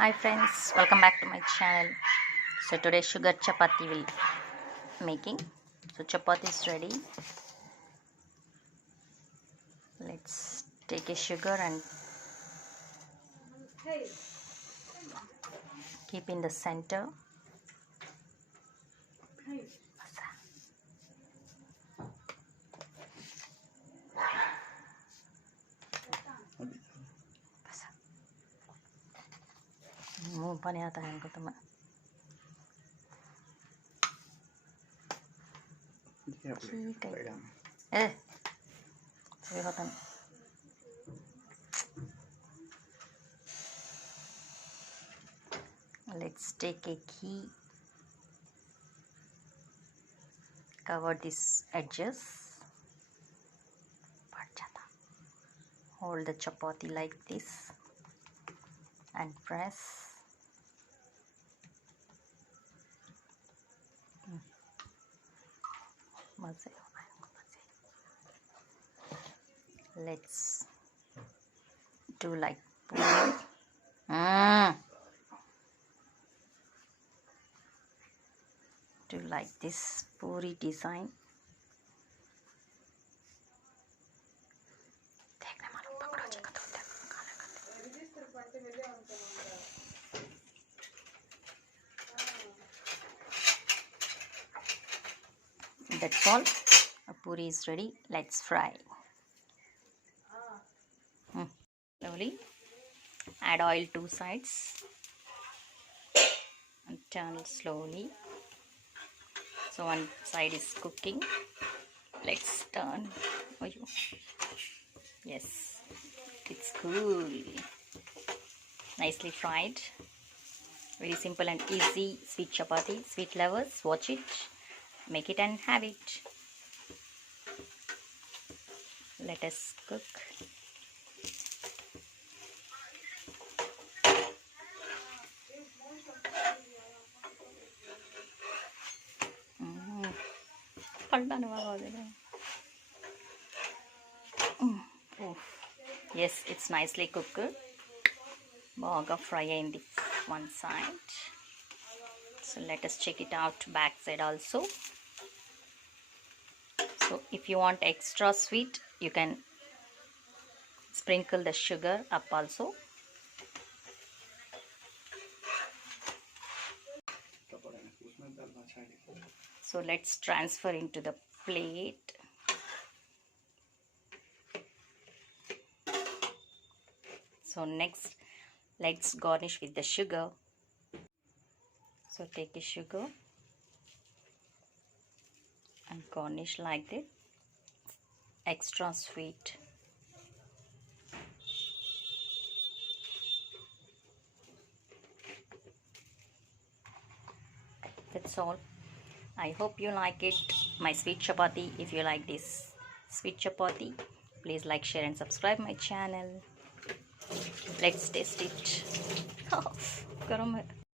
Hi friends, welcome back to my channel. So today sugar chapati will making. So chapati is ready. Let's take a sugar and keep in the center. Pani आता है इनको तो मैं ठीक है सभी होता है let's take a key, cover these edges, hold the chapati like this and press. Let's do like do like this puri design. That's all. A puri is ready. Let's fry. Slowly add oil 2 sides and turn it slowly. So one side is cooking. Let's turn. Yes, it's cool. Nicely fried. Very simple and easy sweet chapati. Sweet lovers, watch it, make it and have it. Let us cook. Yes, it's nicely cooked. Baga fry in the one side. So let us check it out back side also. So if you want extra sweet, you can sprinkle the sugar up also. So let's transfer into the plate. So next, let's garnish with the sugar. So take a sugar and garnish like this. Extra sweet. That's all. I hope you like it, my sweet chapati. If you like this sweet chapati, please like, share and subscribe my channel. Let's taste it.